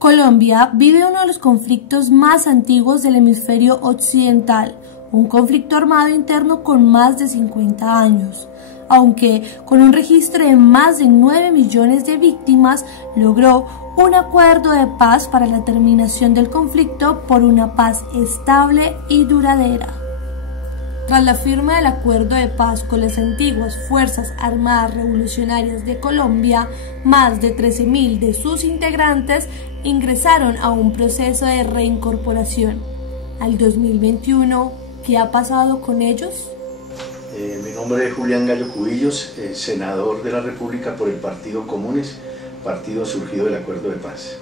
Colombia vive uno de los conflictos más antiguos del hemisferio occidental, un conflicto armado interno con más de 50 años. Aunque con un registro de más de 9 millones de víctimas, logró un acuerdo de paz para la terminación del conflicto por una paz estable y duradera. Tras la firma del acuerdo de paz con las antiguas Fuerzas Armadas Revolucionarias de Colombia, más de 13.000 de sus integrantes ingresaron a un proceso de reincorporación. Al 2021, ¿qué ha pasado con ellos? Mi nombre es Julián Gallo Cubillos, senador de la República por el Partido Comunes, partido surgido del acuerdo de paz.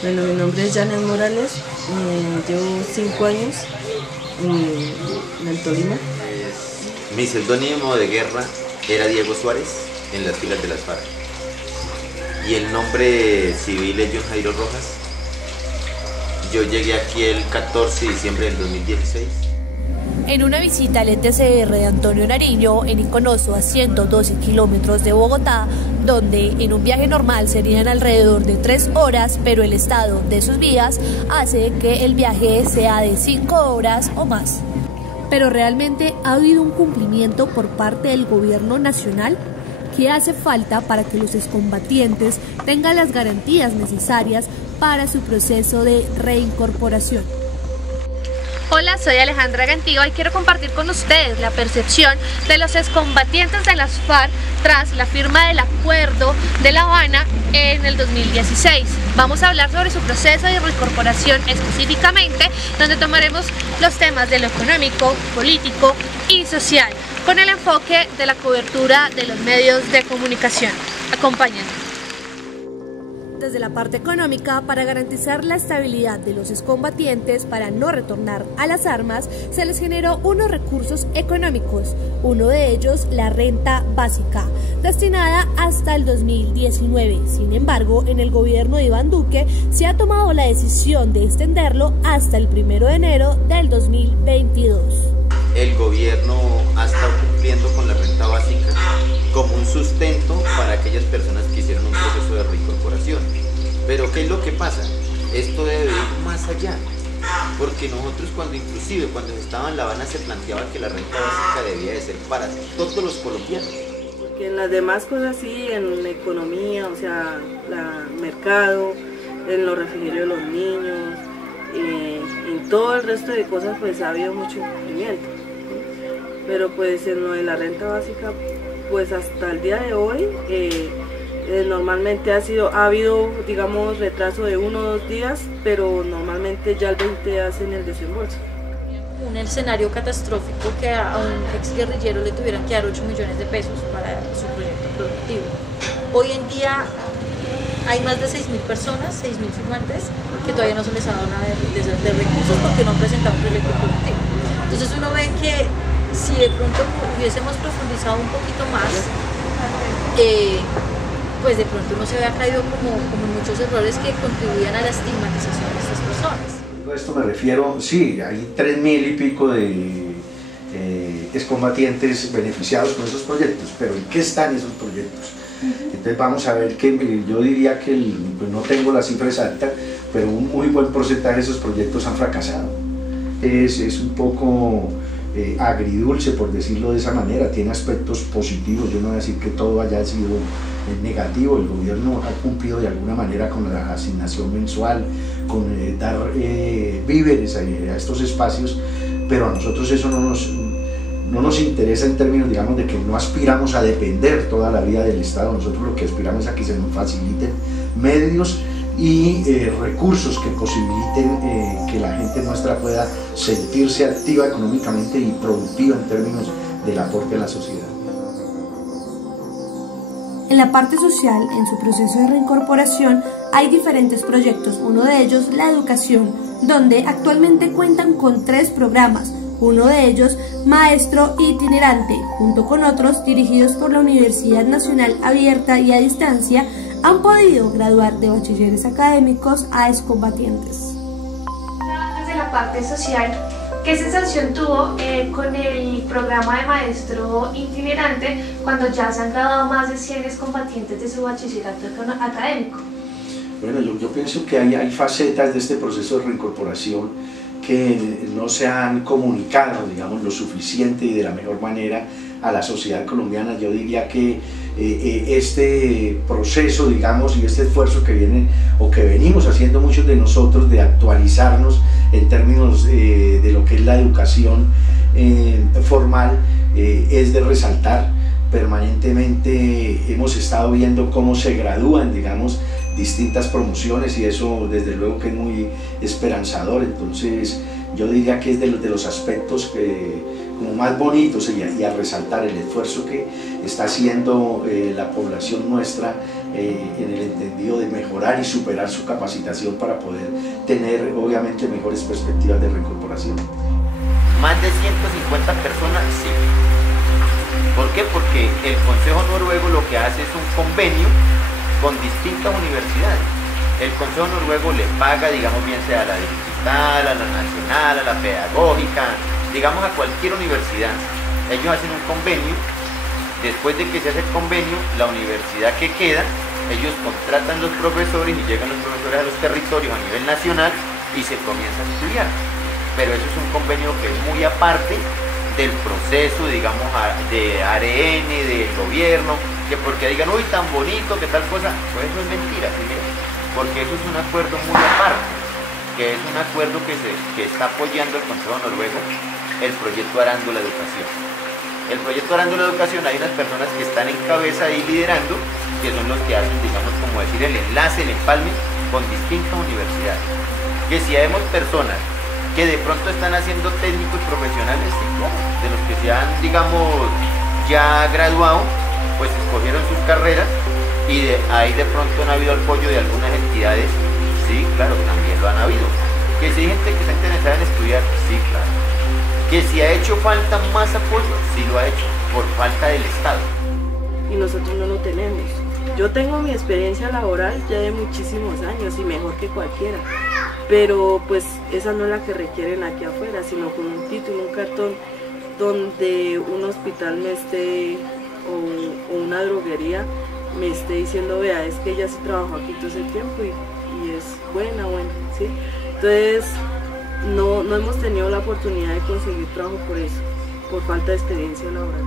Bueno, mi nombre es Janet Morales, llevo 5 años en el Tolima. Mi seudónimo de guerra era Diego Suárez, en las filas de las FARC. Y el nombre civil es John Jairo Rojas. Yo llegué aquí el 14 de diciembre del 2016. En una visita al ETCR de Antonio Nariño, en Iconoso, a 112 kilómetros de Bogotá, donde en un viaje normal serían alrededor de 3 horas, pero el estado de sus vías hace que el viaje sea de 5 horas o más. ¿Pero realmente ha habido un cumplimiento por parte del gobierno nacional? ¿Qué hace falta para que los excombatientes tengan las garantías necesarias para su proceso de reincorporación? Hola, soy Alejandra Gantigo y quiero compartir con ustedes la percepción de los excombatientes de las FARC tras la firma del Acuerdo de La Habana en el 2016. Vamos a hablar sobre su proceso de reincorporación específicamente, donde tomaremos los temas de lo económico, político y social, con el enfoque de la cobertura de los medios de comunicación. Acompáñenme. Desde la parte económica, para garantizar la estabilidad de los excombatientes para no retornar a las armas, se les generó unos recursos económicos, uno de ellos la renta básica, destinada hasta el 2019. Sin embargo, en el gobierno de Iván Duque se ha tomado la decisión de extenderlo hasta el 1 de enero del 2022. El gobierno ha estado cumpliendo con la renta básica como un sustento para aquellas personas que hicieron un proceso de reincorporación. Pero ¿qué es lo que pasa? Esto debe ir más allá, porque nosotros inclusive cuando estaba en La Habana se planteaba que la renta básica debía de ser para todos los colombianos. Porque en las demás cosas sí, en la economía, o sea, mercado, en los refrigerios de los niños, en todo el resto de cosas pues ha habido mucho cumplimiento. Pero pues en lo de la renta básica, pues hasta el día de hoy normalmente ha habido, digamos, retraso de 1 o 2 días, pero normalmente ya el 20 hacen el desembolso. Un escenario catastrófico que a un ex guerrillero le tuvieran que dar 8 millones de pesos para su proyecto productivo. Hoy en día hay más de 6.000 personas, 6.000 firmantes, que todavía no se les ha dado nada de recursos porque no han presentado un proyecto productivo. Entonces uno ve que si de pronto hubiésemos profundizado un poquito más, pues de pronto no se había caído como muchos errores que contribuían a la estigmatización de estas personas. A esto me refiero, sí, hay 3.000 y pico de excombatientes beneficiados con esos proyectos, pero ¿en qué están esos proyectos? Entonces vamos a ver que yo diría que, pues no tengo la cifra exacta, pero un muy buen porcentaje de esos proyectos han fracasado. Es un poco agridulce, por decirlo de esa manera, tiene aspectos positivos. Yo no voy a decir que todo haya sido negativo. El gobierno ha cumplido de alguna manera con la asignación mensual, con dar víveres a estos espacios, pero a nosotros eso no nos interesa en términos, digamos, de que no aspiramos a depender toda la vida del Estado. Nosotros lo que aspiramos es a que se nos faciliten medios y recursos que posibiliten que la gente nuestra pueda sentirse activa económicamente y productiva en términos del aporte a la sociedad. En la parte social, en su proceso de reincorporación, hay diferentes proyectos, uno de ellos la educación, donde actualmente cuentan con 3 programas, uno de ellos Maestro Itinerante, junto con otros dirigidos por la Universidad Nacional Abierta y a Distancia, han podido graduar de bachilleres académicos a excombatientes. Desde la parte social, ¿qué sensación tuvo con el programa de Maestro Itinerante cuando ya se han graduado más de 100 excombatientes de su bachillerato académico? Bueno, yo pienso que hay facetas de este proceso de reincorporación que no se han comunicado, digamos, lo suficiente y de la mejor manera a la sociedad colombiana. Yo diría que este proceso, digamos, y este esfuerzo que viene o que venimos haciendo muchos de nosotros de actualizarnos en términos de lo que es la educación formal, es de resaltar. Permanentemente hemos estado viendo cómo se gradúan, digamos, distintas promociones, y eso desde luego que es muy esperanzador. Entonces yo diría que es de los aspectos como más bonitos y a resaltar el esfuerzo que está haciendo la población nuestra en el entendido de mejorar y superar su capacitación para poder tener obviamente mejores perspectivas de reincorporación. Más de 150 personas, sí. ¿Por qué? Porque el Consejo Noruego lo que hace es un convenio con distintas universidades. El Consejo Noruego le paga, digamos, bien sea a la digital, a la nacional, a la pedagógica, digamos a cualquier universidad. Ellos hacen un convenio. Después de que se hace el convenio, la universidad que queda, ellos contratan los profesores y llegan los profesores a los territorios a nivel nacional y se comienza a estudiar. Pero eso es un convenio que es muy aparte del proceso, digamos, de ARN, del gobierno, que porque digan, uy, tan bonito, que tal cosa, pues eso es mentira, ¿sí? Porque eso es un acuerdo muy aparte, que es un acuerdo que está apoyando el Consejo Noruego, el proyecto Arándula Educación. El proyecto Arándula Educación, hay unas personas que están en cabeza y liderando, que son los que hacen, digamos, como decir, el enlace, el empalme con distintas universidades. Que si vemos personas que de pronto están haciendo técnicos profesionales, sí, claro, de los que se han, digamos, ya graduado, pues escogieron sus carreras y ahí de pronto han habido apoyo de algunas entidades, sí, claro, también lo han habido. Que si hay gente que está interesada en estudiar, sí, claro. Que si ha hecho falta más apoyo, sí lo ha hecho, por falta del Estado. Y nosotros no lo tenemos. Yo tengo mi experiencia laboral ya de muchísimos años y mejor que cualquiera, pero pues esa no es la que requieren aquí afuera, sino con un título, un cartón donde un hospital me esté, o una droguería me esté diciendo, vea, es que ella sí trabajó aquí todo ese tiempo y es buena, ¿sí? Entonces no hemos tenido la oportunidad de conseguir trabajo por eso, por falta de experiencia laboral.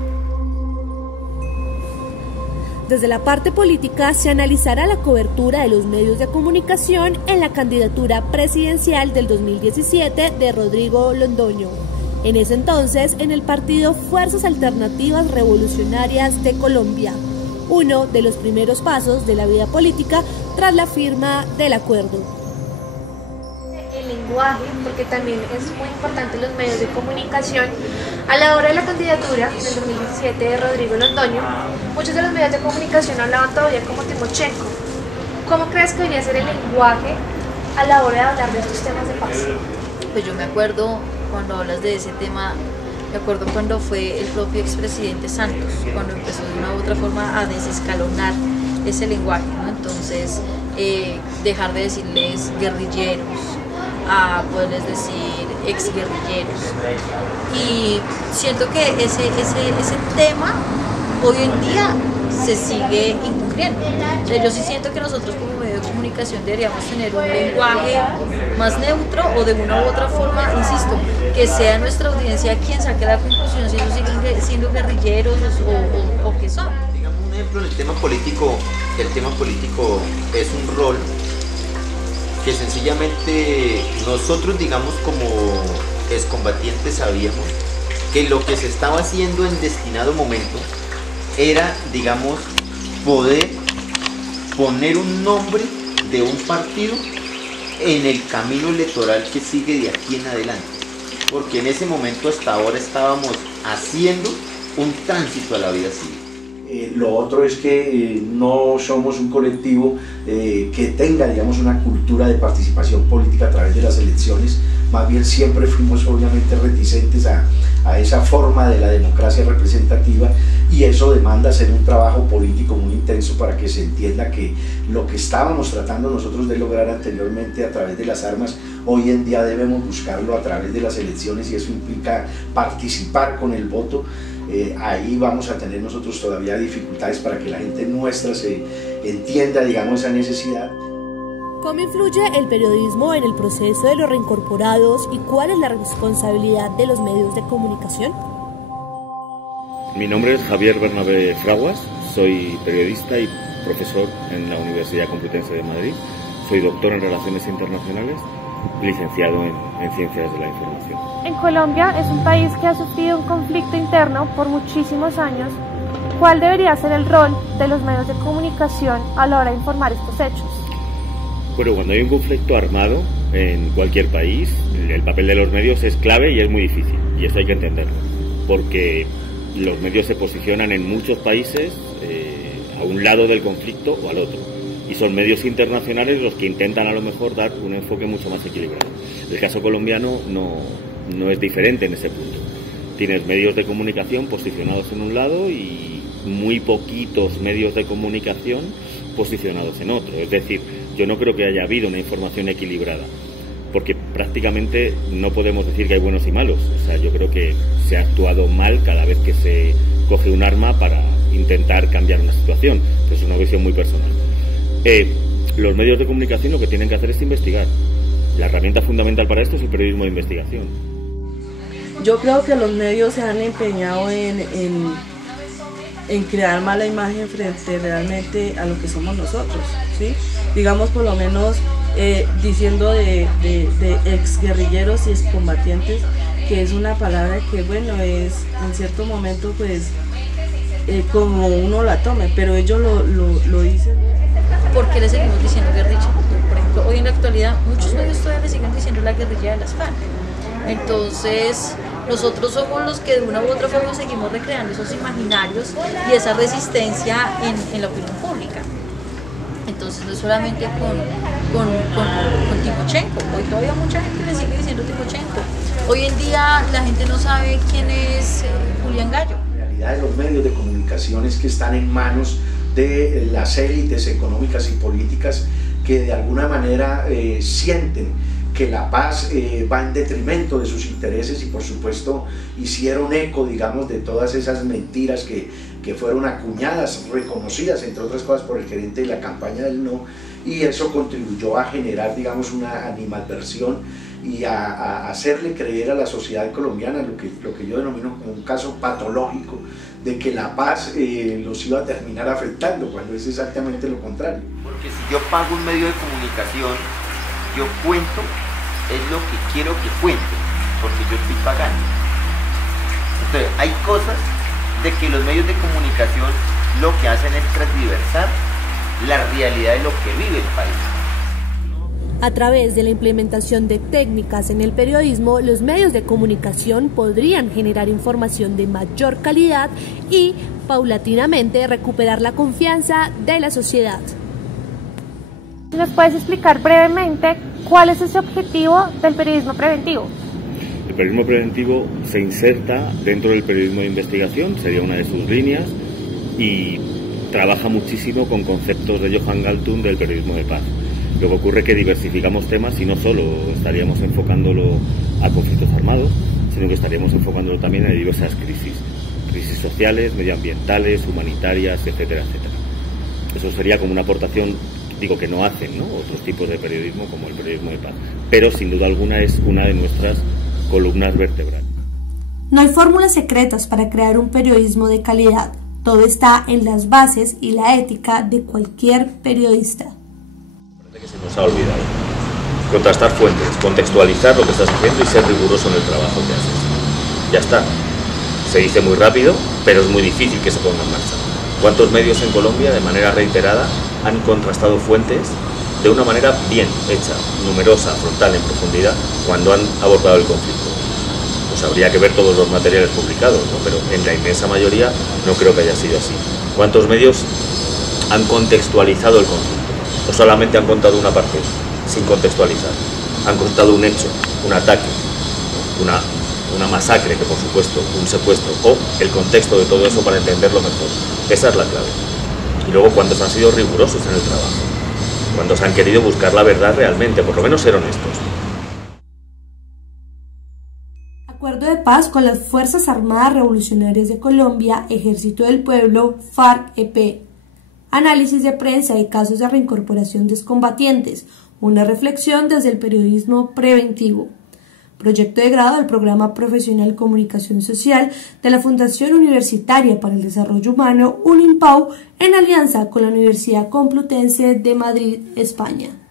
Desde la parte política se analizará la cobertura de los medios de comunicación en la candidatura presidencial del 2017 de Rodrigo Londoño. En ese entonces, en el partido Fuerzas Alternativas Revolucionarias de Colombia, uno de los primeros pasos de la vida política tras la firma del acuerdo. El lenguaje, porque también es muy importante los medios de comunicación. A la hora de la candidatura del 2017 de Rodrigo Londoño, muchos de los medios de comunicación hablaban todavía como Timochenko. ¿Cómo crees que debería ser el lenguaje a la hora de hablar de estos temas de paz? Pues yo me acuerdo, cuando hablas de ese tema, me acuerdo cuando fue el propio expresidente Santos, cuando empezó de una u otra forma a desescalonar ese lenguaje, ¿no? Entonces, dejar de decirles guerrilleros, a poderles decir exguerrilleros. Y siento que ese tema hoy en día se sigue incumpliendo. O sea, yo sí siento que nosotros como medio de comunicación deberíamos tener un lenguaje más neutro, o de una u otra forma, insisto, que sea nuestra audiencia quien saque la conclusión si ellos siguen siendo guerrilleros o qué son. Digamos un ejemplo, el tema político es un rol que sencillamente nosotros, digamos, como excombatientes, sabíamos que lo que se estaba haciendo en destinado momento era, digamos, poder poner un nombre de un partido en el camino electoral que sigue de aquí en adelante, porque en ese momento hasta ahora estábamos haciendo un tránsito a la vida civil. Lo otro es que no somos un colectivo que tenga, digamos, una cultura de participación política a través de las elecciones. Más bien siempre fuimos obviamente reticentes a esa forma de la democracia representativa, y eso demanda hacer un trabajo político muy intenso para que se entienda que lo que estábamos tratando nosotros de lograr anteriormente a través de las armas, hoy en día debemos buscarlo a través de las elecciones, y eso implica participar con el voto. Ahí vamos a tener nosotros todavía dificultades para que la gente nuestra se entienda, digamos, esa necesidad. ¿Cómo influye el periodismo en el proceso de los reincorporados y cuál es la responsabilidad de los medios de comunicación? Mi nombre es Javier Bernabé Fraguas, soy periodista y profesor en la Universidad Complutense de Madrid. Soy doctor en Relaciones Internacionales y licenciado en Ciencias de la Información. En Colombia es un país que ha sufrido un conflicto interno por muchísimos años. ¿Cuál debería ser el rol de los medios de comunicación a la hora de informar estos hechos? Bueno, cuando hay un conflicto armado en cualquier país, el papel de los medios es clave y es muy difícil, y eso hay que entenderlo, porque los medios se posicionan en muchos países a un lado del conflicto o al otro, y son medios internacionales los que intentan a lo mejor dar un enfoque mucho más equilibrado. El caso colombiano no es diferente en ese punto. Tienes medios de comunicación posicionados en un lado y muy poquitos medios de comunicación posicionados en otro. Es decir, yo no creo que haya habido una información equilibrada, porque prácticamente no podemos decir que hay buenos y malos. O sea, yo creo que se ha actuado mal cada vez que se coge un arma para intentar cambiar una situación. Es una visión muy personal. Los medios de comunicación lo que tienen que hacer es investigar. La herramienta fundamental para esto es el periodismo de investigación. Yo creo que los medios se han empeñado en crear mala imagen frente realmente a lo que somos nosotros, ¿sí? Digamos, por lo menos diciendo de exguerrilleros y excombatientes, que es una palabra que, bueno, es en cierto momento, pues, como uno la tome, pero ellos lo dicen. ¿Por qué le seguimos diciendo guerrilla? Por ejemplo, hoy en la actualidad muchos medios todavía le siguen diciendo la guerrilla de las FARC. Entonces, nosotros somos los que de una u otra forma seguimos recreando esos imaginarios y esa resistencia en la opinión pública. Entonces, no solamente con Timochenko, hoy todavía mucha gente le sigue diciendo Timochenko. Hoy en día la gente no sabe quién es Julián Gallo. La realidad de los medios de comunicación es que están en manos de las élites económicas y políticas que de alguna manera sienten que la paz va en detrimento de sus intereses y por supuesto hicieron eco, digamos, de todas esas mentiras que fueron acuñadas, reconocidas entre otras cosas por el gerente de la campaña del no, y eso contribuyó a generar, digamos, una animadversión y a hacerle creer a la sociedad colombiana lo que yo denomino como un caso patológico de que la paz los iba a terminar afectando, cuando es exactamente lo contrario. Porque si yo pago un medio de comunicación, yo cuento es lo que quiero que cuente, porque yo estoy pagando. Entonces, hay cosas de que los medios de comunicación lo que hacen es transversar la realidad de lo que vive el país. A través de la implementación de técnicas en el periodismo, los medios de comunicación podrían generar información de mayor calidad y, paulatinamente, recuperar la confianza de la sociedad. ¿Nos puedes explicar brevemente cuál es ese objetivo del periodismo preventivo? El periodismo preventivo se inserta dentro del periodismo de investigación, sería una de sus líneas, y trabaja muchísimo con conceptos de Johan Galtung del periodismo de paz. Lo que ocurre es que diversificamos temas y no solo estaríamos enfocándolo a conflictos armados, sino que estaríamos enfocándolo también a diversas crisis sociales, medioambientales, humanitarias, etcétera, etcétera. Eso sería como una aportación, digo, que no hacen, ¿no?, otros tipos de periodismo como el periodismo de paz, pero sin duda alguna es una de nuestras columnas vertebrales. No hay fórmulas secretas para crear un periodismo de calidad. Todo está en las bases y la ética de cualquier periodista. Parece que se nos ha olvidado. Contrastar fuentes, contextualizar lo que estás haciendo y ser riguroso en el trabajo que haces. Ya está. Se dice muy rápido, pero es muy difícil que se ponga en marcha. ¿Cuántos medios en Colombia, de manera reiterada, han contrastado fuentes de una manera bien hecha, numerosa, frontal, en profundidad, cuando han abordado el conflicto? Pues habría que ver todos los materiales publicados, ¿no? Pero en la inmensa mayoría no creo que haya sido así. ¿Cuántos medios han contextualizado el conflicto? O solamente han contado una parte, sin contextualizar. Han contado un hecho, un ataque, una masacre, que por supuesto, un secuestro, o el contexto de todo eso para entenderlo mejor. Esa es la clave. Y luego, ¿cuántos han sido rigurosos en el trabajo? ¿Cuántos han querido buscar la verdad realmente? Por lo menos ser honestos. Acuerdo de paz con las Fuerzas Armadas Revolucionarias de Colombia, Ejército del Pueblo, FARC-EP. Análisis de prensa y casos de reincorporación de excombatientes. una reflexión desde el periodismo preventivo. Proyecto de grado del Programa Profesional Comunicación Social de la Fundación Universitaria para el Desarrollo Humano, UNIMPAU, en alianza con la Universidad Complutense de Madrid, España.